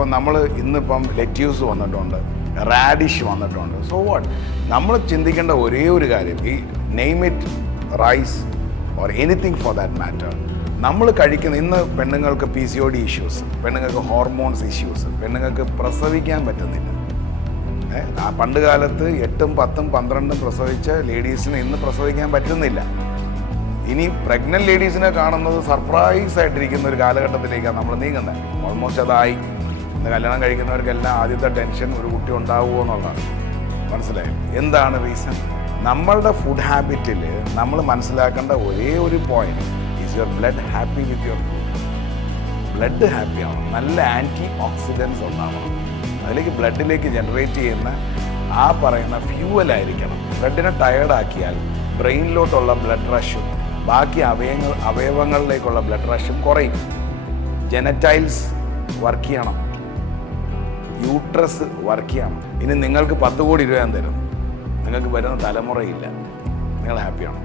ഇപ്പം നമ്മൾ ഇന്നിപ്പം ലെറ്റ്യൂസ് വന്നിട്ടുണ്ട്, റാഡിഷ് വന്നിട്ടുണ്ട്. സോ വാട്ട്, നമ്മൾ ചിന്തിക്കേണ്ട ഒരേ ഒരു കാര്യം, ഈ name it rice or anything for that matter, നമ്മൾ കഴിക്കുന്ന ഇന്ന് പെണ്ണുങ്ങൾക്ക് PCOD ഇഷ്യൂസ്, പെണ്ണുങ്ങൾക്ക് ഹോർമോൺസ് ഇഷ്യൂസ്, പെണ്ണുങ്ങൾക്ക് പ്രസവിക്കാൻ പറ്റുന്നില്ല. ആ പണ്ട് കാലത്ത് 8ഉം 10ഉം 12ഉം പ്രസവിച്ച ലേഡീസിന് ഇന്ന് പ്രസവിക്കാൻ പറ്റുന്നില്ല. ഇനി പ്രഗ്നന്റ് ലേഡീസിനെ കാണുന്നത് സർപ്രൈസ് ആയിട്ടിരിക്കുന്ന ഒരു കാലഘട്ടത്തിലേക്കാണ് നമ്മൾ നീങ്ങുന്നത്. ഓൾമോസ്റ്റ് അതായി. ഇന്ന് കല്യാണം കഴിക്കുന്നവർക്കെല്ലാം ആദ്യത്തെ ടെൻഷൻ ഒരു കുട്ടി ഉണ്ടാവുമോ എന്നുള്ളതാണ്. മനസ്സിലായി? എന്താണ് റീസൺ? നമ്മളുടെ ഫുഡ് ഹാബിറ്റിൽ നമ്മൾ മനസ്സിലാക്കേണ്ട ഒരേ ഒരു point, is your blood happy with your food. Blood happy ആവണം, നല്ല ആൻറ്റി ഓക്സിഡൻസ് ഉണ്ടാവണം, അതിലേക്ക് ബ്ലഡിലേക്ക് ജനറേറ്റ് ചെയ്യുന്ന ആ പറയുന്ന ഫ്യൂവലായിരിക്കണം. ബ്ലഡിനെ ടയേർഡാക്കിയാൽ ബ്രെയിനിലോട്ടുള്ള ബ്ലഡ് റഷും ബാക്കി അവയവങ്ങളിലേക്കുള്ള ബ്ലഡ് റഷും കുറയും. ജെനറ്റൈൽസ് വർക്ക് ചെയ്യണം, യൂട്രസ് വർക്ക് ചെയ്യണം. ഇനി നിങ്ങൾക്ക് 10 കോടി രൂപ ഞാൻ തരും, നിങ്ങൾക്ക് വരുന്ന തലമുറയില്ല, നിങ്ങൾ ഹാപ്പിയാണ്.